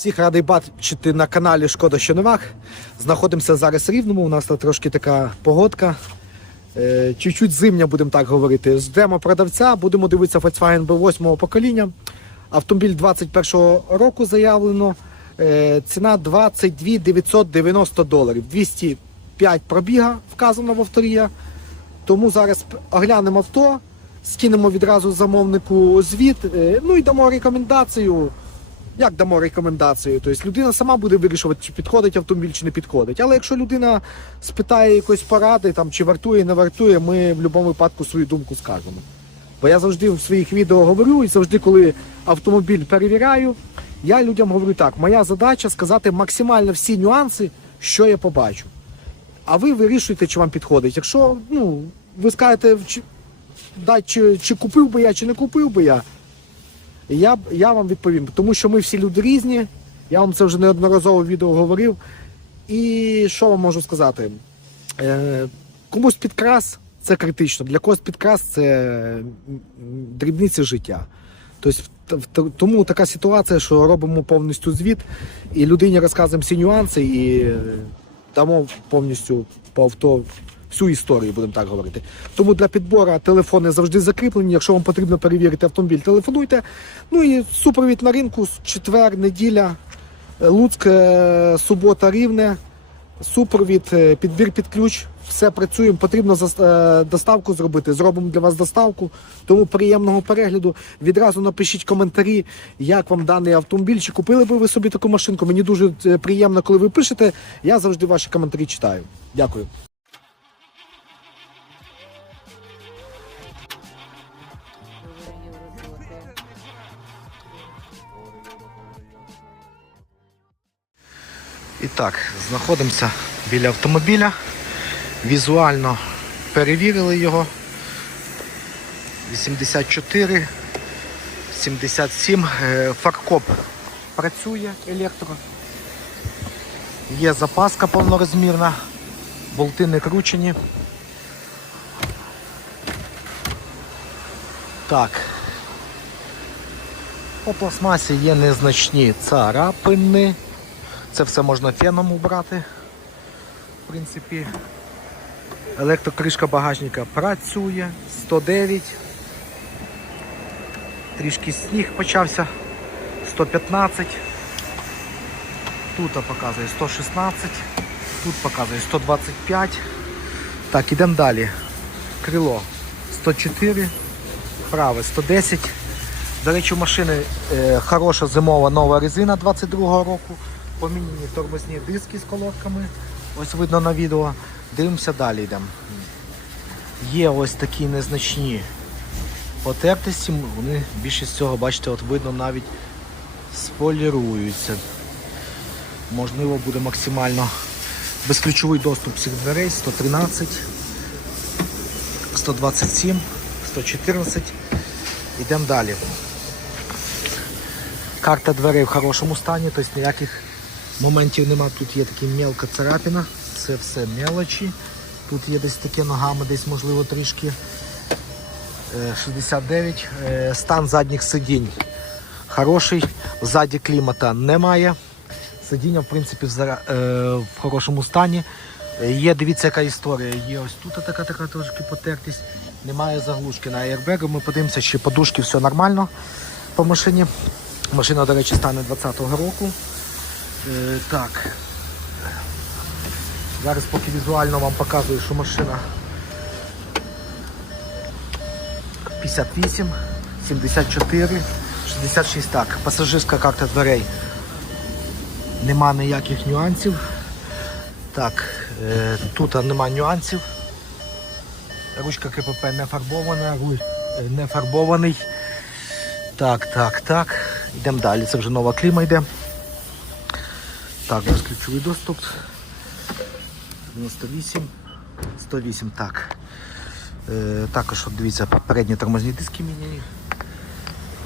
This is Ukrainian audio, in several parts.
Всіх радий бачити на каналі Шкода що новах. Знаходимося зараз в Рівному. У нас тут трошки така погодка. Е, Чуть-чуть зимня, будемо так говорити. Ждемо продавця, будемо дивитися Volkswagen B8 покоління. Автомобіль 21-го року заявлено. Е, Ціна 22 990 доларів. 205 пробіга вказано в авторія. Тому зараз оглянемо авто, скинемо відразу замовнику звіт, е, ну і дамо рекомендацію. Як дамо рекомендацію? Тобто людина сама буде вирішувати, чи підходить автомобіль, чи не підходить. Але якщо людина спитає якоїсь поради, там, чи вартує, не вартує, ми в будь-якому випадку свою думку скажемо. Бо я завжди в своїх відео говорю, і завжди, коли автомобіль перевіряю, я людям говорю так: моя задача сказати максимально всі нюанси, що я побачу. А ви вирішуєте, чи вам підходить. Якщо ну, ви скажете, чи, да, чи, чи купив би я, чи не купив би я, я, я вам відповім. Тому що ми всі люди різні. Я вам це вже неодноразово в відео говорив. І що вам можу сказати? Е, комусь підкрас це критично, для когось підкрас це дрібниці життя. Тобто, тому така ситуація, що робимо повністю звіт, і людині розказуємо всі нюанси і дамо повністю по авто всю історію, будемо так говорити. Тому для підбору телефони завжди закріплені. Якщо вам потрібно перевірити автомобіль, телефонуйте. Ну і супровід на ринку, четвер, неділя, е, Луцьк, е, субота, рівне. Супровід, е, підбір під ключ, все працюємо. Потрібно доставку зробити. Зробимо для вас доставку. Тому приємного перегляду. Відразу напишіть коментарі, як вам даний автомобіль. Чи купили би ви собі таку машинку? Мені дуже приємно, коли ви пишете. Я завжди ваші коментарі читаю. Дякую. І так, знаходимося біля автомобіля. Візуально перевірили його. 84, 77. Е, Фаркоп працює електро. Є запаска повнорозмірна, болти не кручені. Так. По пластмасі є незначні царапини. Це все можна феном убрати. В принципі, електрокришка багажника працює. 109. Трішки сніг почався. 115. Тут показує 116. Тут показує 125. Так, ідемо далі. Крило 104. Праве 110. До речі, у машини е, хороша зимова нова резина 22-го року. Поміняні тормозні диски з колодками. Ось видно на відео. Дивимося далі йдемо. Є ось такі незначні потертості. Вони більшість цього, бачите, от видно навіть споліруються. Можливо, буде максимально безключовий доступ всіх дверей 113, 127, 114. Йдемо далі. Карта дверей в хорошому стані, тобто ніяких моментів нема. Тут є така мелка царапина, це все мелочі. Тут є десь таке ногами, десь можливо трішки. Е, 69. Е, Стан задніх сидінь хороший, ззаді клімата немає. Сидіння, в принципі, в, е, хорошому стані. Е, Є, дивіться, яка історія. Є ось тут така така трошки потертість. Немає заглушки на аербегу. Ми подивимося, чи подушки все нормально по машині. Машина, до речі, стане 20-го року. Е, так. Зараз поки візуально вам показую, що машина 58, 74, 66. Так, пасажирська карта дверей. Нема ніяких нюансів. Так, е, тут нема нюансів. Ручка КПП не фарбована, руль е, не фарбований. Так, так, так. Йдемо далі. Це вже нова кліма йде. Так, безключовий доступ. 98, 108, так. Е, також от дивіться, передні тормозні диски міняні.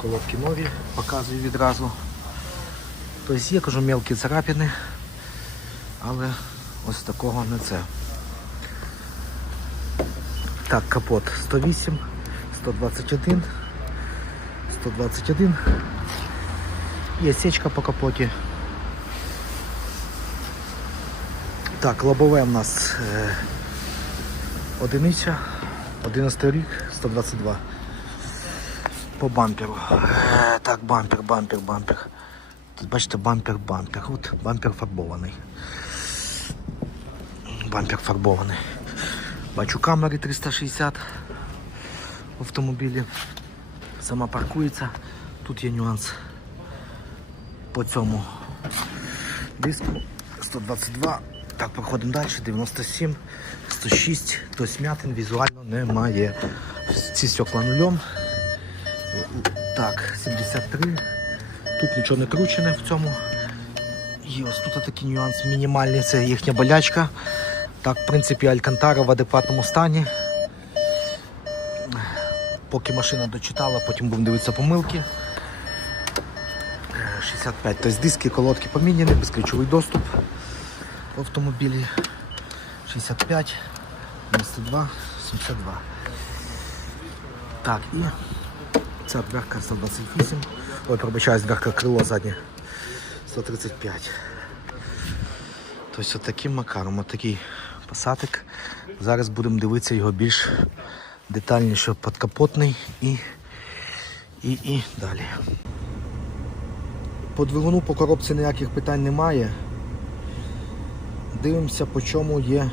Колодки нові, показую відразу. Тобто є, кажу, мелкі царапини, але ось такого не це. Так, капот 108, 121, 121. Є сечка по капоті. Так, лобове в нас е, одиниця, 11 рік, 122. По бамперу. Е, так, бампер, бампер, бампер. Тут бачите, бампер, бампер. От бампер фарбований. Бампер фарбований. Бачу камери 360 в автомобілі. Сама паркується. Тут є нюанс по цьому диску 122. Так, проходимо далі. 97, 106, то смятин візуально немає. Ці стекла нульом. Так, 73. Тут нічого не кручене в цьому. І ось тут такий нюанс мінімальний, це їхня болячка. Так, в принципі, Алькантара в адекватному стані. Поки машина дочитала, потім будемо дивитися помилки. Е, 65. Тобто диски, колодки поміняні, безключовий доступ в автомобілі. 65, 92, 72. Так, і ця дверка 128. Ой, пробачаюсь, дверка крило заднє. 135. Тобто таким макаром, отакий пасатик. Зараз будемо дивитися його більш детальніше подкапотний і, і, і далі. По двигуну по коробці ніяких питань немає. Дивимося, по чому є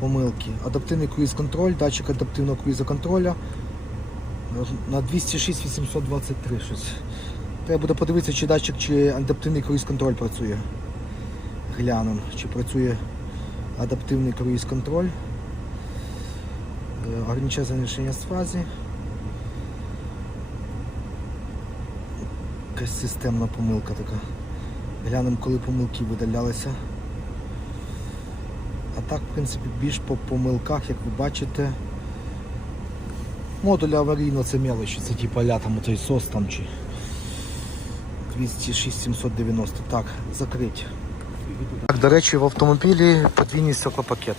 помилки. Адаптивний круїз-контроль, датчик адаптивного круїза-контроля на 206 823 щось. Треба буде подивитися, чи датчик, чи адаптивний круїз-контроль працює. Глянемо, чи працює адаптивний круїз-контроль. Е, Ограничення завершення з фази. Якась системна помилка така. Глянемо, коли помилки видалялися. Так, в принципі, більш по помилках, як ви бачите. Модуль аварійно це мелочі, це типу ля там оцей сос там чи 206 790. Так, закрить. Так, до речі, в автомобілі подвійний стеклопакет.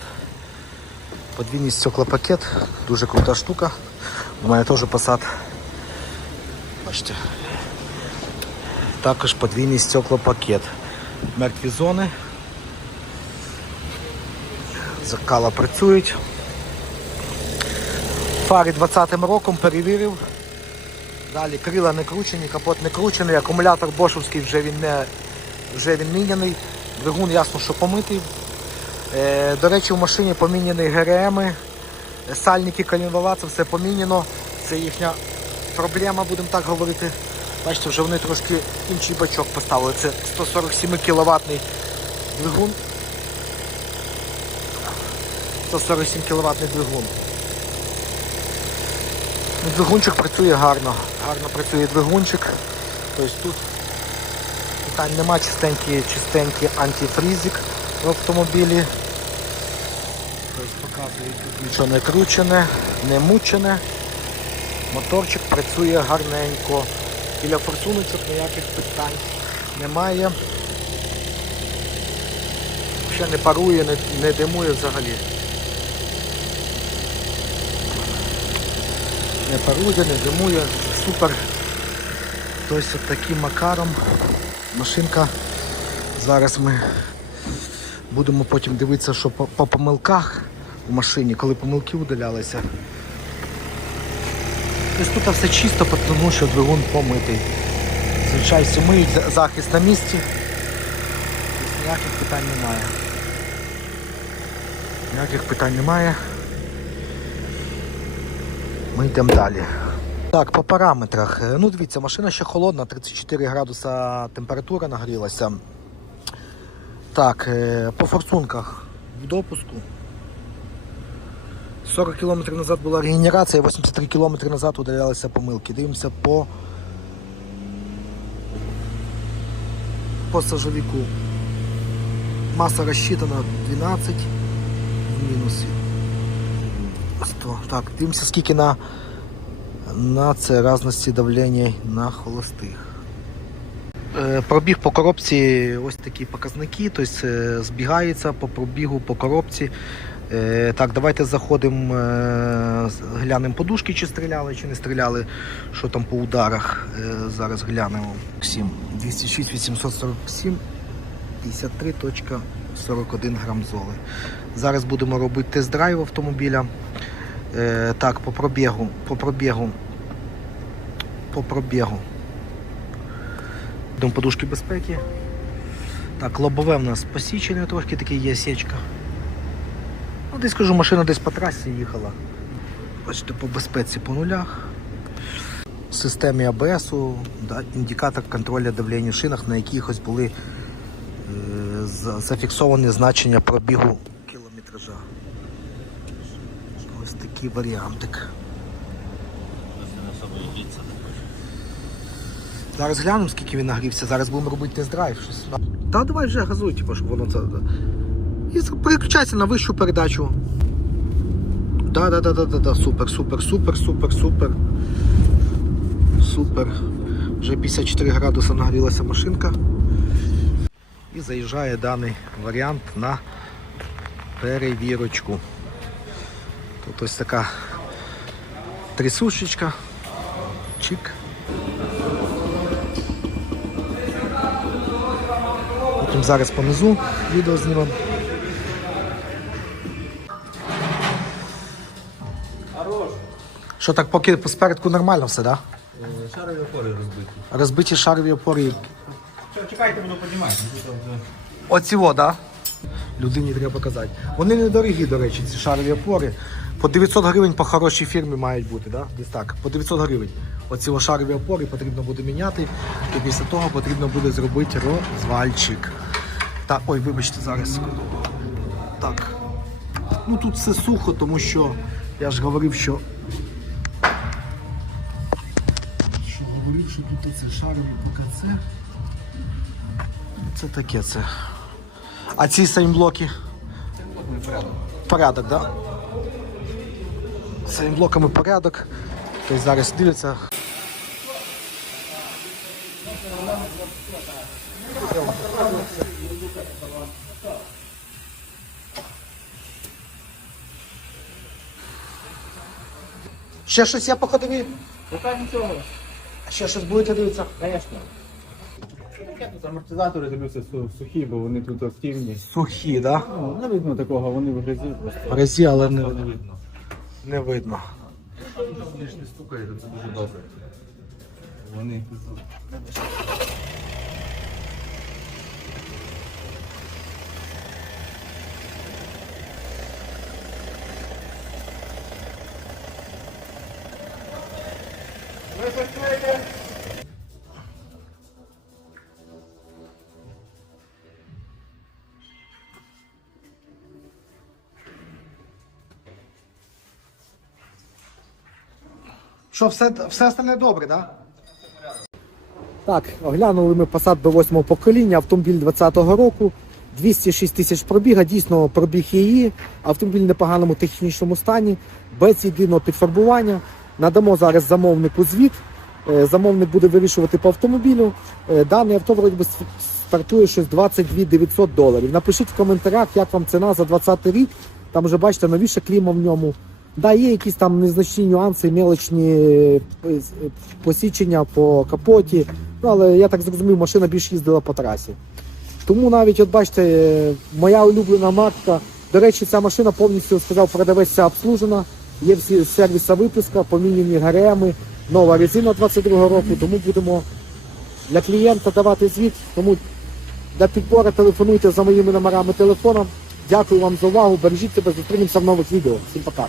Подвійний стеклопакет, дуже крута штука. У мене теж Passat. Бачите. Також подвійний стеклопакет. Мертві зони. Зеркала працюють. Фари 20-м роком перевірив. Далі крила не кручені, капот не кручений, акумулятор бошовський вже він не вже він міняний. Двигун ясно, що помитий. Е, до речі, в машині поміняні ГРМ, сальники, колінвала, це все поміняно. Це їхня проблема, будемо так говорити. Бачите, вже вони трошки інший бачок поставили. Це 147 кВт двигун. 147 кВт двигун. Ну, Двигунчик працює гарно. Гарно працює двигунчик. Тобто тут питань нема, чистенький, чистенький антифрізик в автомобілі. Тобто показує тут нічого не кручене, не мучене. Моторчик працює гарненько. Біля форсуночок ніяких питань немає. Ще не парує, не, не димує взагалі. Не парує, не димує, супер. Тобто таким макаром машинка. Зараз ми будемо потім дивитися, що по, по помилках у машині, коли помилки удалялися. Тобто тут все чисто, тому що двигун помитий. Звичайно, всі миють, захист на місці. Тобто ніяких питань немає. Ніяких питань немає. Ми йдемо далі. Так, по параметрах. Е, Ну, дивіться, машина ще холодна, 34 градуса температура нагрілася. Так, е, по форсунках в допуску. 40 км назад була регенерація, 83 км назад удалялися помилки. Дивимося по сажовіку. Маса розчитана 12 в мінусі. 100. Так, дивимося, скільки на, на це разності давлення на холостих. Е, Пробіг по коробці ось такі показники, тобто е, збігається по пробігу по коробці. Е, Так, давайте заходимо, глянемо подушки, чи стріляли, чи не стріляли, що там по ударах. Зараз глянемо. 7. 206 847 53.7. 41 грам золи. Зараз будемо робити тест-драйв автомобіля. Е, так, по пробігу, по пробігу. По пробігу. Йдемо подушки безпеки. Так, лобове в нас посічене трошки таке є січка. Ну, десь кажу, машина десь по трасі їхала. Бачите, по безпеці по нулях. В системі АБС, да, індикатор контролю давлення в шинах, на якихось були е, зафіксовані значення пробігу кілометража. Ось такий варіантик. Зараз глянемо, скільки він нагрівся. Зараз будемо робити тест-драйв. Та давай вже газуй, типу, щоб воно це. І переключайся на вищу передачу. Да, да, да, да, да, да. Супер, супер, супер, супер, супер. Супер. Вже 54 градуси нагрілася машинка. І заїжджає даний варіант на перевірочку. Тут ось така трясушечка. Чик. Потім зараз понизу відео знімемо. Що так, поки спередку нормально все, так? Да? Шарові опори розбиті. Розбиті шарові опори. Чекайте, воно піднімайте. Оці во, да? Людині треба показати. Вони недорогі, до речі, ці шарові опори. По 900 гривень по хорошій фірмі мають бути, да? Десь так. По 900 гривень. Оці шарові опори потрібно буде міняти. І після того потрібно буде зробити розвальчик. Так, ой, вибачте, зараз. Так. Ну тут все сухо, тому що я ж говорив, що. Що говорив, що тут це шарові ПКЦ. Це таке це. А ці сеймблоки? Порядок, так? Да? Сеймблоками порядок. Тобто зараз дивляться. Ще щось я по ходові? Пока нічого. Ще щось будете дивитися? Звісно. Тут амортизатори дивлюся сухі, бо вони тут активні. Сухі, так? Ну, не видно такого, вони в грязі просто. Да? Резі, але не, Не видно. не видно. Вони ж не стукають, це дуже добре. Вони Що, все, все остальне добре, так? Так, оглянули ми Passat до 8 покоління, автомобіль 20-го року, 206 тисяч пробіга, дійсно пробіг її, автомобіль в непоганому технічному стані, без єдиного підфарбування. Надамо зараз замовнику звіт. Е, Замовник буде вирішувати по автомобілю. Е, Даний авто вроді стартує щось 22 900 доларів. Напишіть в коментарях, як вам ціна за 20 рік. Там вже бачите, новіше кліма в ньому. Да, є якісь там незначні нюанси, мелочні е, е, посічення по капоті. Ну, але я так зрозумів, машина більш їздила по трасі. Тому навіть, от бачите, е, моя улюблена марка. До речі, ця машина повністю сказав, продавець вся обслужена. Є всі сервіса випуска, поміняні ГРМи, нова резина 22 року. Тому будемо для клієнта давати звіт. Тому для підбору телефонуйте за моїми номерами телефоном. Дякую вам за увагу. Бережіть себе, зустрінемося в нових відео. Всім пока.